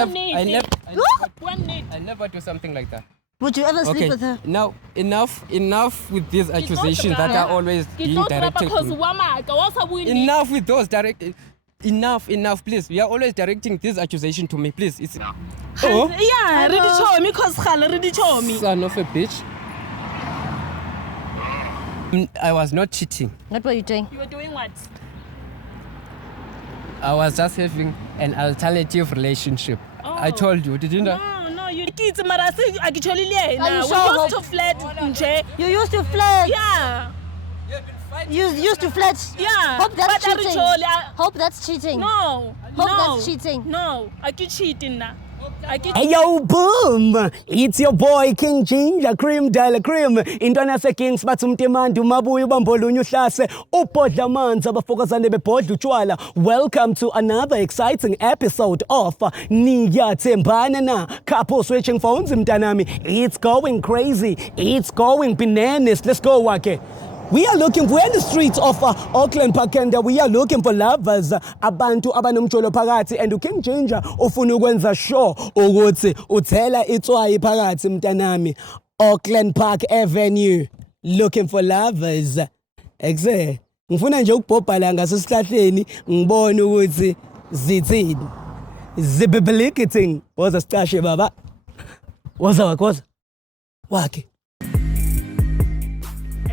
I never do something like that. Would you ever sleep Okay, with her? now enough with these accusations that are always being directed to me. Enough with those enough, please. You are always directing this accusation to me, please. It's Oh yeah, ready show me cause ready show me. son of a bitch. I was not cheating. What were you doing? You were doing what? I was just having an alternative relationship. I told you, did you know? No, you kids mara say actually le Are you na. sure? We used to flirt nje. You used to flirt. Yeah. You used to flirt. Yeah. Hope that's But cheating. Hope that's cheating. No. Hope no. that's cheating. No, I keep cheating na. Hey yo, boom! It's your boy King Ginger Cream Dala Cream. Intwana se Kings bathumtimandi umabuye ubambolunye uhlase ubhodla amanzi abafokazane bebhodla utshwala. Welcome to another exciting episode of Niyathembana na. Couple switching phones mntanami. It's going crazy. It's going bananas. Let's go wake. We're in the streets of Auckland Park and we are looking for lovers. Abantu abanomjolo phakathi and King Ginger ufuna ukwenza sure ukuthi uthela itswayi phakathi mntanami. Auckland Park Avenue looking for lovers. Exe ngifuna nje ukubhobha la ngasesihlahleni ngibone ukuthi zithini. Zibiblicating waza stashe baba. Waza wakhoza. Wakhe.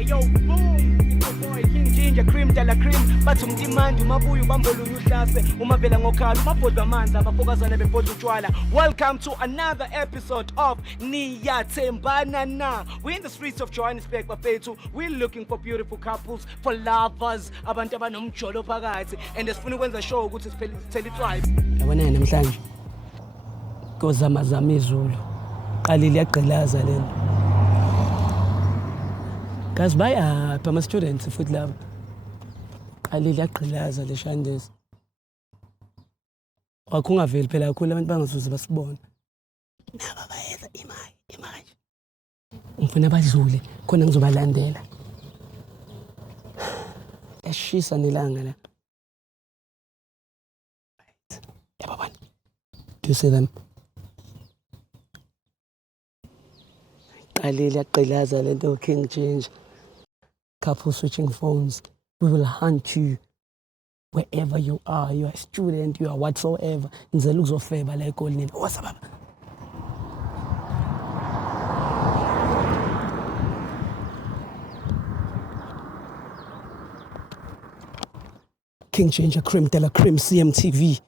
Yo, boom! It's your boy King Ginger Cream Dala Cream. Bathumtimandi umabuye ubambolunye uhlase umavela ngokhala umabhodla amanzi abafokazane bebhodla utshwala. Welcome to another episode of Niyathembana na. We're in the streets of Johannesburg bafethu. We're looking for beautiful couples, for lovers, abantu abanomjolo phakathi and sifuna ukwenza show ukuthi sithele itswayi. Yabona namhlanje kozamazama izulu. Qalile yagqilaza lento. Guys, bayaphi ama-students futhi labo qalile yagqilaza le shandesi wakho ungaveli phela kakhulu abantu bangazuze basibona naba bayenza imanje ngifuna badlule khona ngizobalandela yashisa nelanga la yababona do you see them qalile yagqilaza lento King Ginger. Couple switching phones. We will hunt you wherever you are. You are a student, you are whatsoever. Ngizela ukuzofeba la ekolini. What's up? King Ginger Cream Dala Cream CMTV.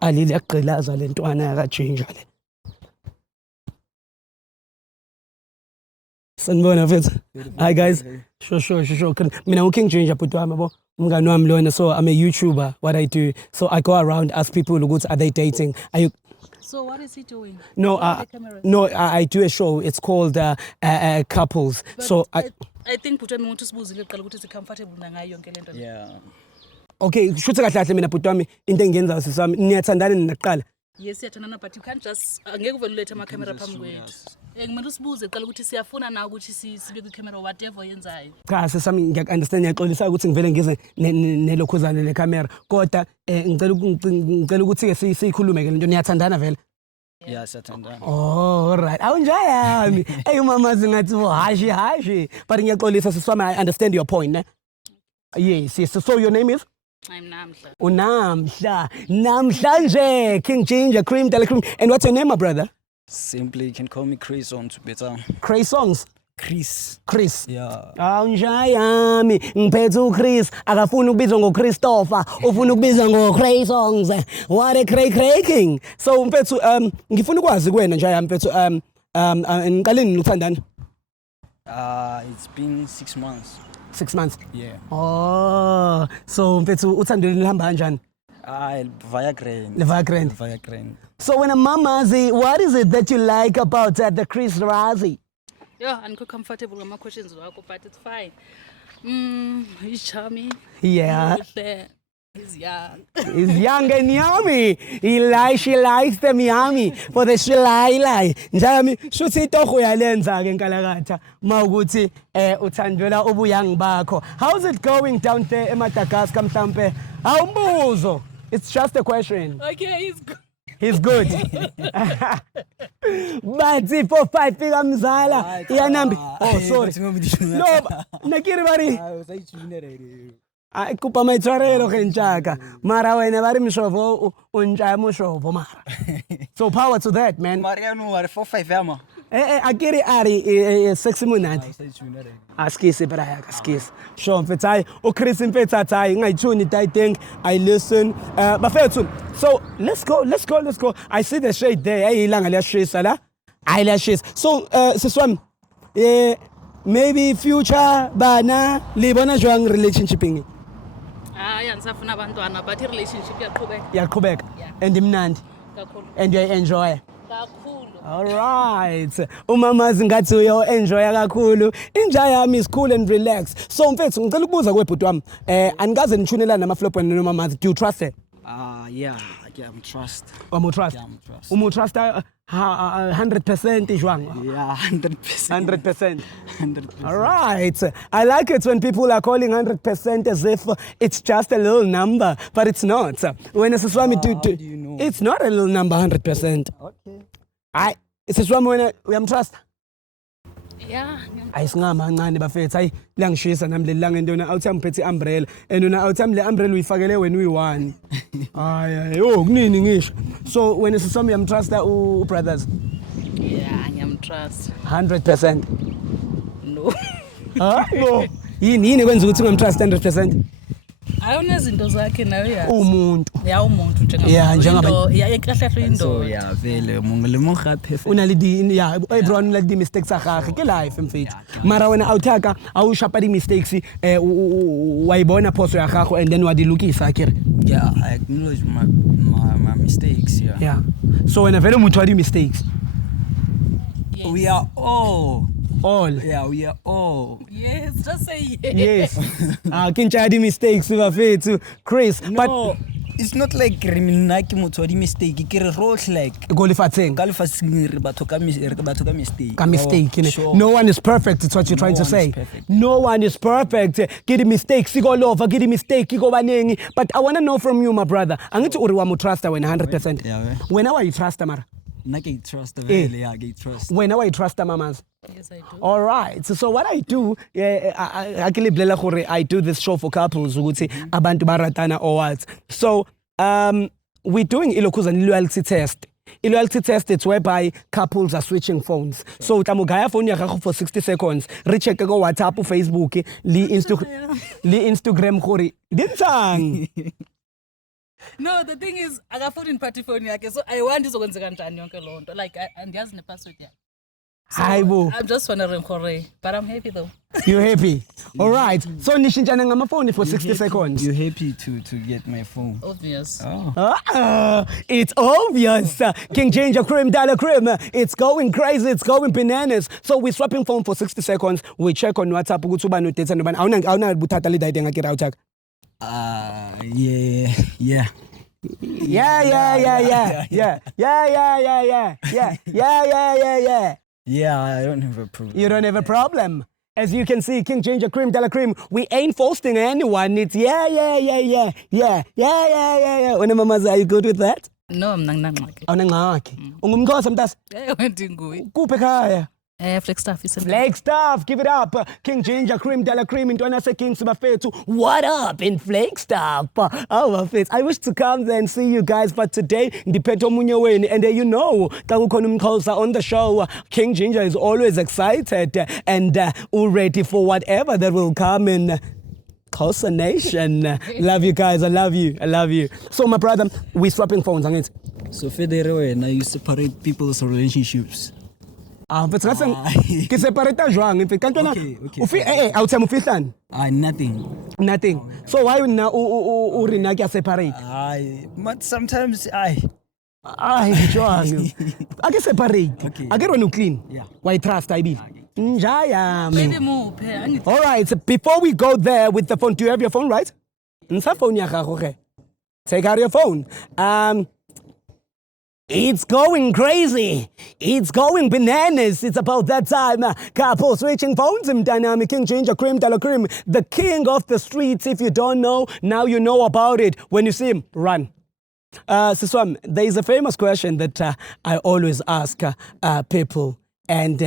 Qalile yagqilaza lentwana yaka Ginger le. Sanibona mfethu. Hi guys. Sure. Mina King Ginger bhuti wami yabo. Umngani wami lona, so I'm a YouTuber. What I do, so I go around ask people ukuthi are they dating? Are you? So what is he doing? No, I do a show. It's called Couples. But so I think bhuti wami ukuthi sibuzile qala ukuthi si comfortable nangayo yonke lento. Yeah. Okay, shuthe kahle kahle mina bhuti wami into engiyenza sisami niyathandana naqala. Yes, siyathandana but you can't just angeke uvele ulethe ama camera phambi kwethu. Ngimele usibuze qala ukuthi siyafuna na ukuthi sibe ku camera whatever yenzayo. Cha sesami ngiyakunderstand ngiyaxolisa ukuthi ngivele ngize nelokhuzane le camera kodwa ngicela ukuthi ke sikhulume ke lento niyathandana vele. Yeah, siyathandana. Oh, all right. Awunjayami. Hey mama zingathi hashi. But ngiyaxolisa siswami, I understand your point, ne? Yes. So your name is? I'm Namhla. Namhlanje King Ginger Cream Dala Cream. And what's your name, my brother? Simply, you can call me Chris on Twitter. Cray Songs. Chris. Yeah. Awunjayami. Ngiphethe uChris. Akafuni ukubizwa ngoChristopher. Ufuna ukubizwa ngoCray Songs. What a cray king. So mfethu ngifuna ukwazi kuwena njayami mfethu ngiqaleni ukuthandana. It's been 6 months. 6 months. Yeah. Oh, so mfethu uthando lihamba kanjani? Via Grain. Via Grain. So when a mamazi, what is it that you like about the Chris Razi? Yeah, I'm comfortable with my questions wakho, but it's fine. He's charming. Yeah. He's young. He's young and yummy. She likes them yummy for the shilai. Njami, shuthi itoho uyalenza ke nkalakatha mawukuthi uthandela ubuyang bakho. How's it going down there eMadagascar mhlambe? Awumbuzo. It's just a question. Okay, he's good. He's good. Bathi 45 fika mzala. Iyanambi. Oh sorry. No, nakiri bari. Ay kupa maitshwarelo ge ntjaka. Mara wena bari mshovo untja moshovo mara. So power to that, man. Mariano, are 4-5 yama. Akiri ari sexy monate. Askisi braya askisi. Sure mfethu hayi uChris mfethu athi hayi ngayithuni I think I listen. Bafethu. So let's go. I see the shade there. Hey ilanga liyashisa la. Hayi liyashisa. So siswami maybe future bana libona jwang relationship ngi. Hayi angisafuna abantwana but i-relationship iyaqhubeka. Iyaqhubeka. Yeah. And imnandi. Kakhulu. And you enjoy. Kakhulu. All right. Umamazi ngathi uyo enjoy kakhulu. Inja yami is cool and relaxed. So mfethu ngicela ukubuza kwebhuti wami. Anikaze nitshunelana namaflop wena nomamazi. Do you trust her? Yeah, I'm trust. Trust. Yeah, I'm trust. Trust 100% jwang. Yeah, 100%. 100%. 100%. All right. I like it when people are calling 100% as if it's just a little number, but it's not. When Siswami How do you know? It's not a little number 100%. Okay. Siswami when uyamtrust? Yeah. Ayisingama kancane bafethu hayi liyangishisa nami lelanga into yona awuthi ngiphethe umbrella and yona awuthi le umbrella uyifakele wena uyi1 hayi kunini ngisho so wena Siswami uyamtrust brothers Yeah, ngiyamtrust. 100%. No. No. Yini kwenza ukuthi ungamtrust 100%? Ayonezinto zakhe nayo yazi. Umuntu. Ya umuntu njengabantu. Yeah, njengabantu. Yeah, ekahle indoda. So yeah, vele le monga perfect. Unalidi yeah everyone unalidi mistakes akhe ke life mfethu mara wena awuthaka awushapa di mistakes wayibona phoso yakho and then wadilukisa akere. Yeah, I acknowledge my mistakes, yeah. Yeah. So wena vele umuntu wadi mistakes. Yes. We are all. Yeah, we are all. Yes, just say yes. Yes. Kincha di mistakes bafethu Chris No, but it's not like mina ke motho wa di mistake ke re rohle like go lefatseng ka lefatsheng re batho ka mistake. ka mistake Sure. no one is perfect it's what you're trying to No one say is perfect. no one is perfect get the mistakes go love get the mistake go baningi but I want to know from you my brother angithi uri wa mu trust when 100% Yeah, wena wa you trust mara Na ke trust vele, yeah, ke trust. wena wa you trust mamas. Yes, I do. All right. So what I do, I do this show for couples ukuthi abantu baratana or what. So we're doing ilokuzana loyalty test. I-loyalty test, it's whereby couples are switching phones. So utamugaya phone yakho for 60 seconds. Recheck ko WhatsApp, Facebook, li Instagram khori. Ditsang. No, the thing is, akafuni niphathe phone yakhe, so I want izokwenzeka kanjani yonke lonto. Like andiyazi ne-password yakhe. Hayibo. I'm just wondering gore, but I'm happy though. You happy? All right. So nishintshana ngama-phone for 60 seconds. You happy to get my phone? Obvious. Oh. It's obvious. King Ginger Cream, Dollar Cream. It's going crazy. It's going bananas. So we're swapping phone for 60 seconds. We check on WhatsApp. Ukuthi ubani udate nobani. Awuna buthatha le date ngakira awuthaka. Yeah. Yeah. Yeah, I don't have a problem. You don't have a problem. As you can see, King Ginger Cream, Dollar Cream, we ain't forcing anyone. It's yeah. When mamaza, are you good with that? No, mnangxaki. Awunangxaki. UngumXhosa mntasi? Wena nguye. Kuphi ekhaya? Flagstaff is Flagstaff, give it up. King Ginger Cream, Dollar Cream, Intwana King Bafethu. What up in Flagstaff? Oh, Bafethu. I wish to come there and see you guys, but today, Ndipeto Munyeweni, and you know, Takukonum Kosa on the show. King Ginger is always excited and all ready for whatever that will come in. Kosa Nation. Love you guys. I love you. So, my brother, we swapping phones. So, Federe, now you separate people's relationships. But ke separate jwang if kantona Okay. awuthi mufihlani nothing so why now urina ke separate But sometimes jwang ake separate ake rona clean Yeah. why trust I be njaya Baby muphe angithi. all right so before we go there with the phone, do you have your phone right nsa phone ya gago ge take out your phone It's going crazy. It's going bananas. It's about that time. Couple switching phones. Dynamic King Ginger Cream, Dollar Cream. The king of the streets. If you don't know, now you know about it. When you see him, run. Siswam, there is a famous question that I always ask people, and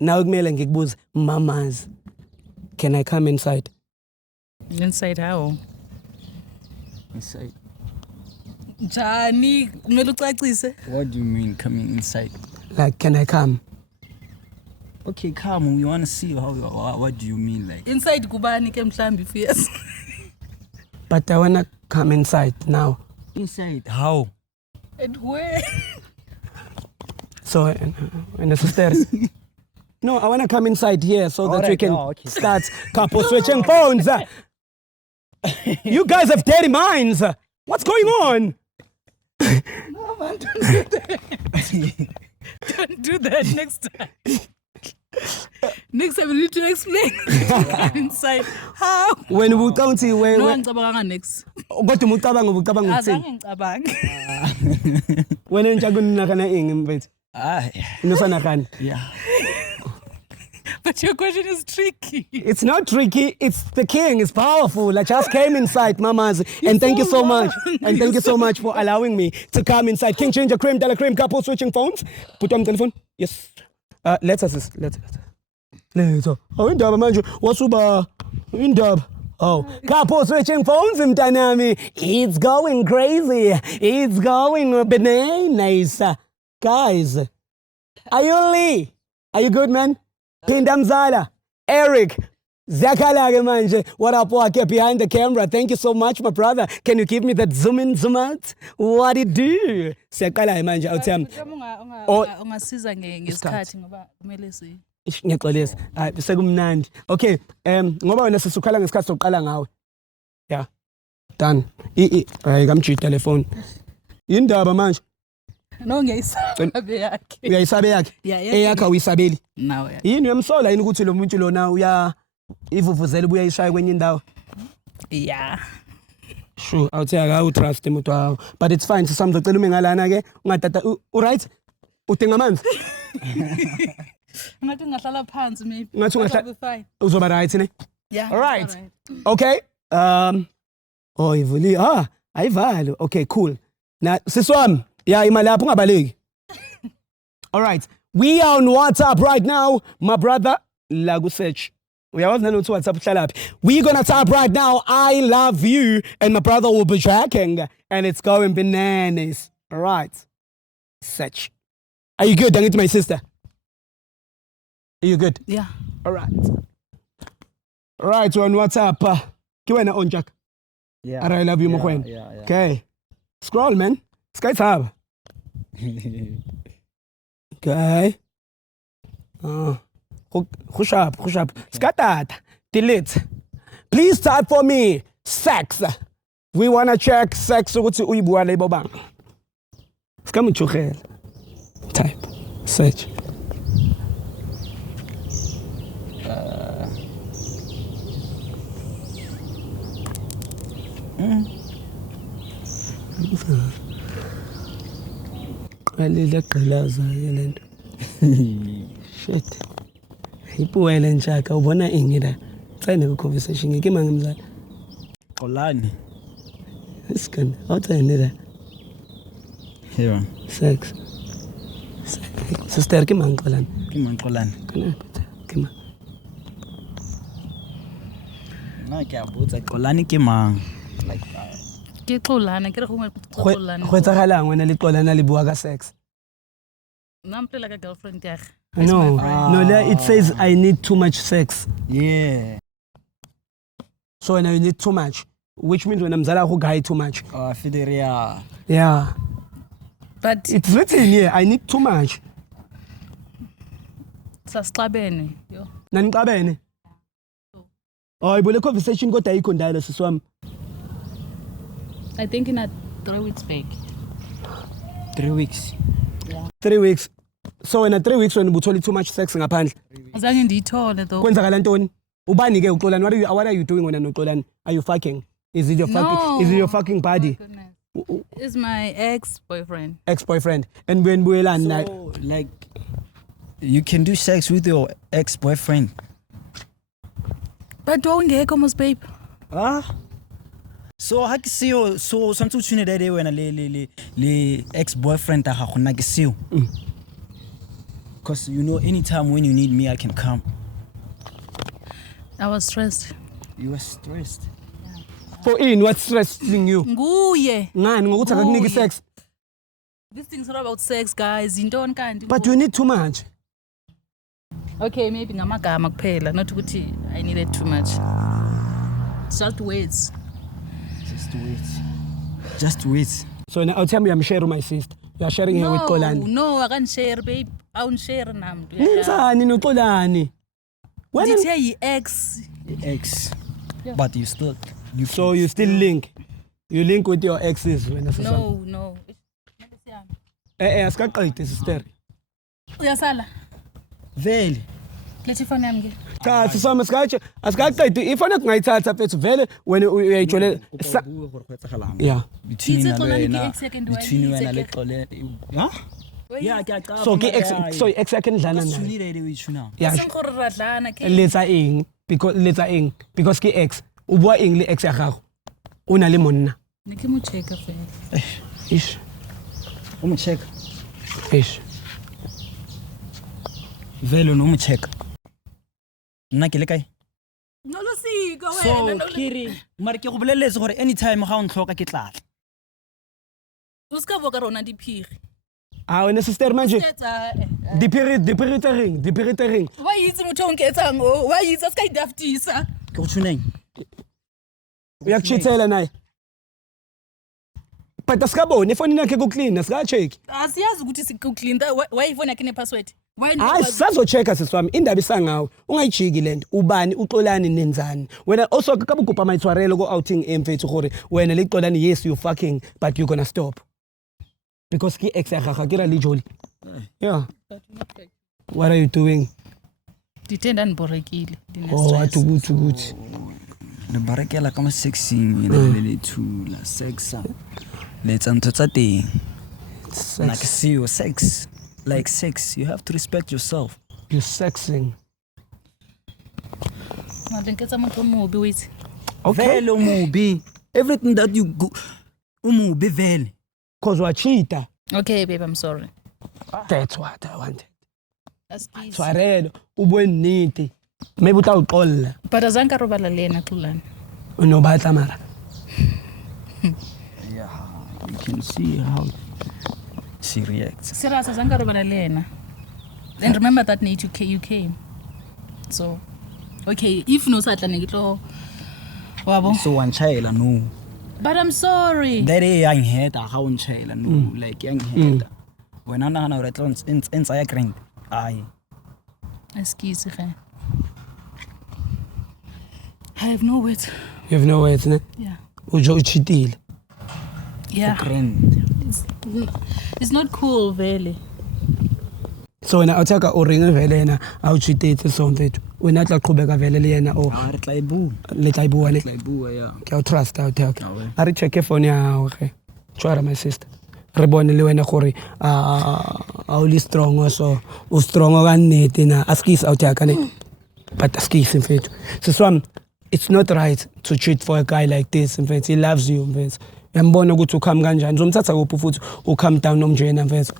now kumele ngikubuze mamas, can I come inside? Inside how? Inside. Njani? Kumele ucacise. What do you mean coming inside? Like, can I come? Okay, come. We want to see what do you mean like? Inside kubani ke mhlambi fierce. But I wanna come inside now. Inside? How? And where? So, and the sisters. No, I wanna come inside here so that we can start couple switching phones. You guys have dirty minds. What's going on? No, man, don't do that. Don't do that next time. Next time we need to explain. Inside how? When we count it, No when ngicabanga next. kodwa umucabanga ukuthini? Azange ngicabanga. Wena enjakunina kana ingi mfethu. Ah, Inosana kani? yeah. But your question is tricky. It's not tricky. It's the king. It's powerful. I just came inside, mamas. And thank you so much. And thank you so much for allowing me to come inside. King Ginger Cream, Della Cream, couple switching phones. Put on the telephone. Yes. Let's assist. Let's. Oh, in dub, man. What's up? In dub. Oh, couple switching phones, mtanami. It's going crazy. It's going bananas. Guys, are you Lee? Are you good, man? Pinda Mzala, Eric, Zakalage manje. What up, Wake, behind the camera? Thank you so much, my brother. Can you give me that zoom in, zoom out? What it do? Zakalage manje. Ungasiza ngesikhathi ngoba kumele si. Ngiyaqolisa. Hayi sekumnandi. Okay, ngoba wena sisukhala ngesikhathi sokuqala ngawe. Yeah. Done. Hayi kamjida telephone. Indaba manje. No ngiyayisabe yakhe. Uyayisabe yakhe? Eyakha uyisabeli. Nawe. Yini uyamsola yini ukuthi lo muntu lona uya ivuvuzela ubuya ishaya kwenye indawo? Yeah. Sure, awuthi aka trust umuntu wawo. But it's fine. Sisamzocela ume ngalana ke ungatata right? Udinga amanzi? Ngathi ngahlala phansi maybe. Ngathi fine. Uzoba right ne? Yeah. All right. Okay. Oh, ivuli. Ayivalo. Okay, cool. Now, siswami, yeah, imali lapho ungabaleki. All right. We are on WhatsApp right now, my brother. Lagu search. Uyawazi nani uthi WhatsApp uhlala phi? We're going to type right now, I love you, and my brother will be tracking, and it's going bananas. All right. Search. Are you good? Dangithi my sister. Are you good? Yeah. All right. All right, we're on WhatsApp. Kiwena on Jack. Yeah. I love you, yeah, Mokhwen. Yeah. Okay. Scroll, man. Sky's hub. Okay. Push up. Skatata. Delete. Please type for me sex. We want to check sex ukuthi uyibuya lebo banga. Sikamuchukela. Type. Search. Qalile gqilaza lento. Shit. Ipuwele njaka ubona ingi la. Tsene ku conversation ngeke mangimzala. Xolani. Isikani. Awutsene la. Here. Sex. Sister ke mangixolani. Xolani. Kema. Na ke a botsa Xolani ke mang? Like Ke xolana ke re go xolana. Go tsagalang wena le xolana le bua ka sex. Nampela ka girlfriend yaghe. No, it says I need too much sex. Yeah. So when I need too much, which means when I'm zala who guy too much. Fideria. Yeah. But It's written here, I need too much. sasixabene. Yo. Nanixabene. Oh, ibole conversation kodwa ayikho ndalo siswami. I think in a 3 weeks back. 3 weeks. 3 weeks. So when 3 weeks when ubuthola too much sex ngaphandle. Azange ndiyithole though. Kwenzakala ntoni? Ubani ke uxolani? What are you doing when uxolani? Are you fucking? Is it your fucking? Is it your fucking body? Is my ex-boyfriend. Ex-boyfriend. And when buelani naye? So, like, you can do sex with your ex-boyfriend. But don't get mos babe. So ha ke seo so santse o tshune dade wena le ex-boyfriend ha go nna ke seo. Because you know anytime when you need me I can come. I was stressed. You were stressed. For what's stressing you? Nguye. Ngani ngokuthi akakuniki sex? This thing's not about sex, guys. Yintoni kanti? But you need too much. Okay, maybe ngamagama kuphela, not ukuthi I needed too much. Just words. Just wait. So now I'll tell me I'm sharing my sister. You are sharing her with Xolani. No, I can't share, babe. I won't share namntu. Nenzani noXolani? When Did you ex? Ex. Yeah. But you still so you still link. You link with your exes when No. Asikaqedi sister. Uyasala. Vele. Lethi phone yami ke. Cha sisama asikaqedi ifona kungayithatha mfethu vele wena uyayijole yeah between you and le Xolani. Huh? Yeah, so ke ex yakhe ndlana naye. Tshunile we tshuna. Yeah. Sengkhore radlana ke. Letsa eng because ke ex o bua eng le ex ya gago una le monna Ne ke mo checka fela. ish O mo check. ish Vele no mo check. Nna ke le kae? No lo siko So wena. kiri mara ke go boleletse gore anytime ga o ntloka ke tla. Uska boka rona diphiri. wena sister manje Setsa. dipirite Wa itse motho o nketsang o. Wa itse ska idaftisa. Ke go tshuneng. uyakuchithela naye but asikaboni ifoni yakhe ku clean asika-check Asiyazi ukuthi sikuclean. Why ifone yakhe ne password? Why no? hayi sazochecka siswami indaba isangawe ungayijiki lento ubani uXolani nenzani wena also ka bugubha maitshwarelo go outing emfethu gore wena le Xolani yes you fucking but you gonna stop because ki ex ya gaga ke ra le joli yeah what are you doing Ditenda nborekile. too good Le barekela ka mo sexing le thula sex. Let's ntho tsa teng. Like see sex. Like sex, you have to respect yourself. you sexing Ngadenketsa motho mobe witse. okay Vele umubi. Everything that you go umubi vele. cause wachita Okay, babe, I'm sorry. that's what I wanted Askies. tshwarelo ubwe nnete maybe utawuxolla But azanka robala lena Xolani. unobatla mara Yeah, you can see how she reacts. Serious azanka robala lena. And remember that night you came. So, okay, if no satla ne kitlo wabo. So wanchayela no. But I'm sorry. That young head ga o nchayela no like young head. Wena nagana re tlo ntsa ya grind. Ai. Excuse me. I have no words. you have no words ne Yeah. ujo uchitile Yeah. Grind. It's not cool, really. so wena awuthaka uringe vele yena awuchitete so mfethu wena tla qhubeka vele le yena o Re tla ibu. le tla ibua le Tla ibu ya. ke trust awuthaka Awe. a re check phone ya gago ge tshwara my sister re bone le wena gore awuli strong so u strong ka nnete na askisi awuthaka ne but askisi mfethu siswami it's not right to cheat for a guy like this mfethu he loves you mfethu uyambona ukuthi ukham kanjani uzomthatha kuphi futhi ucome down nomjena mfethu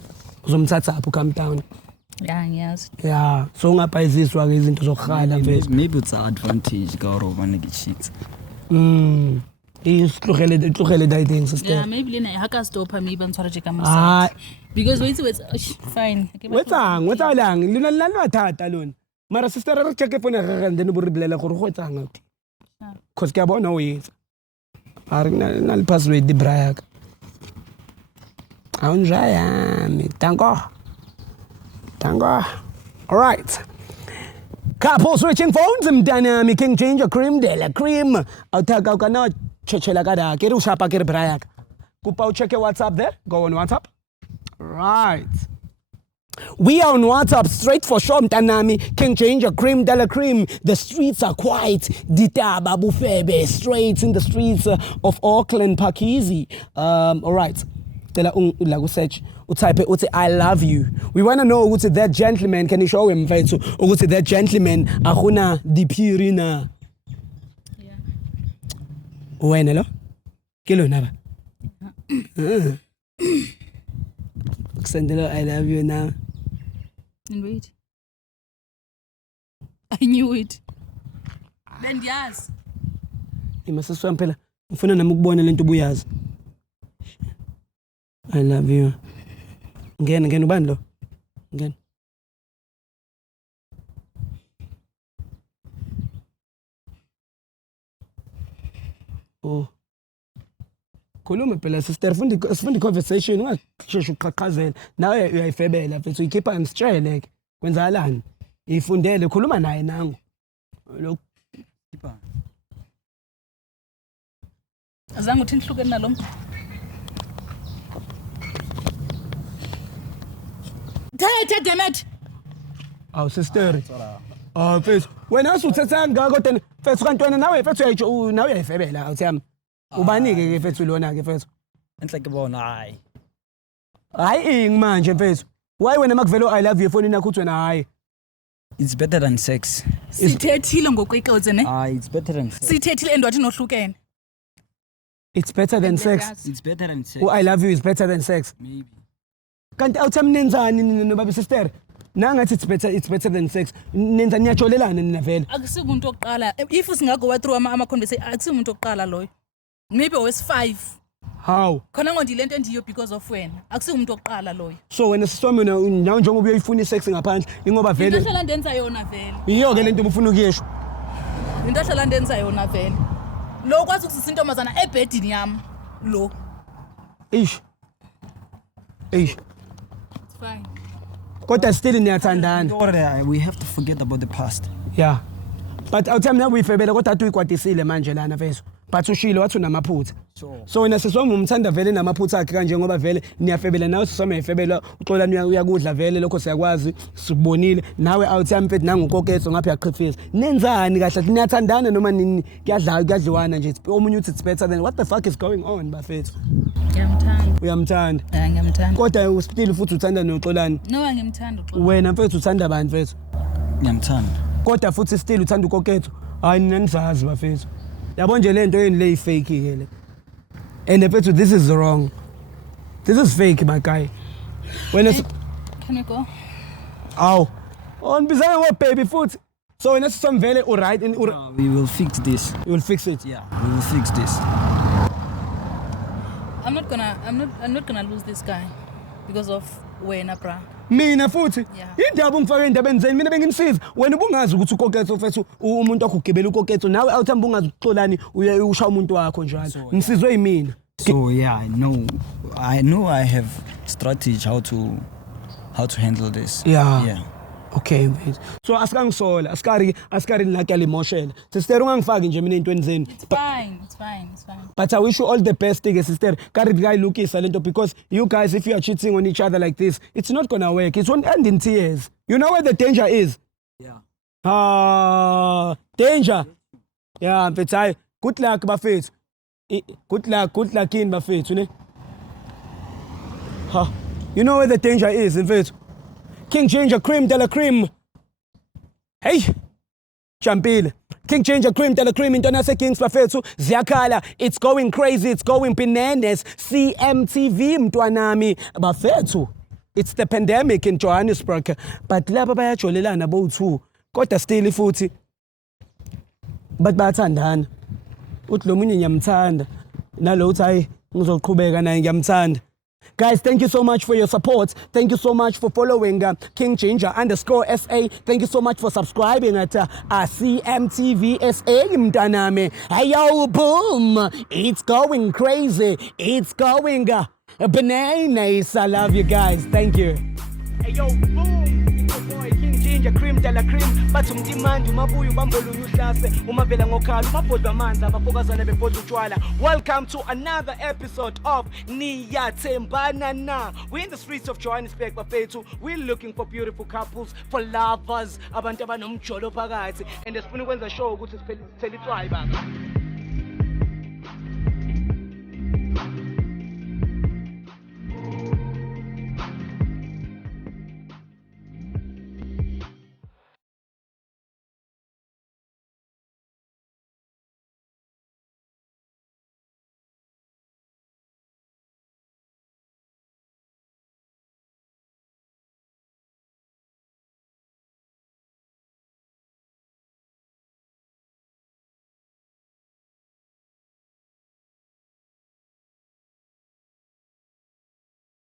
uzomthatha apho ucome down Yeah, yes. yeah so ungabhayiziswa ke izinto zokuhala mfethu Maybe it's an advantage ka ro bana ke cheat. ihlugele that thing sister Yeah, maybe lena ha ka stop me ba ntshwara jeka ah mosadi. Because wait, fine. wetsang lang lona la lwa thata lona mara sister re check phone ga then bo re bilela gore go etsang out cause ke a bona o etsa a re na le password di braya ka a unjaya mi tango all right couple switching phones mntanami King Ginger Cream de la Cream awuthaka ukana chechela kada ke re ushapa ke re braya ka kupa check your WhatsApp there go on WhatsApp right we are on WhatsApp straight for sure mntanami King Ginger Cream de la Cream the streets are quiet ditaba bufebe straight in the streets of Auckland Pakizi all right tela la ku search utype uthi I love you we want to know ukuthi that gentleman can you show him mfethu ukuthi that gentleman akuna diphiri na Yeah. wena lo Kilo naba. Kusendela I love you now. And wait. I knew it. Bendiyazi. Imasiswa phela ngifuna nami ukubona lento ubuyazi. I love you. Ngena ubani lo? Ngena. Oh. Khuluma phela sister sifundi conversation ungasheshe uqhaqhazela nawe uyayifebela mfethu uyikhipha ngisitshele ke kwenzakalani ifundele khuluma naye nangu lo Khipha Azange uthi nihlukene nalo. Damn it. awu sister mfethu wena usuthetha ngako kodwa mfethu kanti wena nawe mfethu uyayitsho nawe uyayifebela awuthi yami ubani ke mfethu lona ke mfethu enhle ke bona hayi hayi manje mfethu why wena makuvelo I love you phone yakho uthi wena hayi it's better than sex Sithethile ngokwekhoze ne? it's better than sex Sithethile endwathi nohlukene. it's better than sex it's better than sex I love you is better than sex maybe kanti awuthi nenzani nobabe sister nangathi it's better than sex nenza niyajolelana nina vele Akusimuntu oqala. If singago through ama conversation akusimuntu oqala loyo. Maybe was 5. how Khona ngondi lento endiyo because of wena. Akusimuntu oqala loyo. so wena siswami nawo njengoba uyayifuna isex ngaphandle ingoba vele Into hlala ndenza yona vele. iyo ke lento ubufuna ukuyesho Into hlala ndenza yona vele. Lo kwathi ukusisa intombazana ebedini yami. Lo. ish It's fine. kodwa still niyathandana we have to forget about the past yeah but awuthi mina uyifebela kodwa athi uyikwadisile manje lana mfethu but ushilo wathi unamaphutha so wena siswami umthanda vele namaphutha akhe kanje ngoba vele niyafebela nawe siswami uyayifebela uxolani uyakudla vele lokho siyakwazi sikubonile nawe awuthi mfethu nangukoketso ngapha yaqhifisa nenzani kahle niyathandana noma nini kuyadliwana nje omunye uthi it's better than what the fuck is going on bafethu Ngiyamthanda. uyamthanda Ngiyamthanda. kodwa still futhi uthanda noxolani No ngiyamthanda uxolo. wena mfethu uthanda bani mfethu ngiyamthanda kodwa futhi still uthanda ukoketho hayi nina nizazi bafethu yabo nje lento yeni le fake ke le and mfethu this is wrong this is fake my guy when Can we go? aw on bizarre what baby futhi so wena sisomvele u right and we will fix this you will fix it yeah we will fix this I'm not gonna lose this guy because of wena bra. mina futhi Yeah. indaba ungifake endabeni zeni mina bengimsiza wena ubungazi ukuthi ukoketho mfethu umuntu wakho ugibela ukoketho nawe awuthamba ungazi ukuxolani usha umuntu wakho njalo ngisizwe yimina so yeah I know I have strategy how to handle this yeah okay mfethu so asikangisola asikari lakali emotional sister ungangifaki nje mina intweni zeni It's fine. but I wish you all the best ke sister kari guy Lucas lento because you guys if you are cheating on each other like this it's not gonna work it won't end in tears you know where the danger is yeah danger yeah mfethu good luck bafethu good luck in bafethu ne you know where the danger is mfethu King Ginger Cream de la Cream hey Champile King Ginger Cream de la Cream into nase Kings bafethu ziyakhala it's going crazy it's going bananas CMTV mntwanami bafethu it's the pandemic in Johannesburg but laba bayajolelana bo2 kodwa still futhi but bayathandana uthi lo munye ngiyamthanda nalo uthi hayi ngizoqhubeka naye ngiyamthanda. Guys, thank you so much for your support. Thank you so much for following King Ginger _SA. Thank you so much for subscribing at CMTV SA. Mtaname. Hey yo, boom! It's going crazy. It's going bananas. I love you guys. Thank you. Hey yo, boom! It's your boy King Ginger Cream de la Cream. Bathi umtimandi umabuya ubambolunya uhlase umavela ngokhala umabhodwa amanzi abafokazana bebhodwa utshwala. Welcome to another episode of Niyathembana Na. We're in the streets of Johannesburg bafethu. We're looking for beautiful couples, for lovers, abantu abanomjolo phakathi and sifuna ukwenza show ukuthi sithele itswayi baba.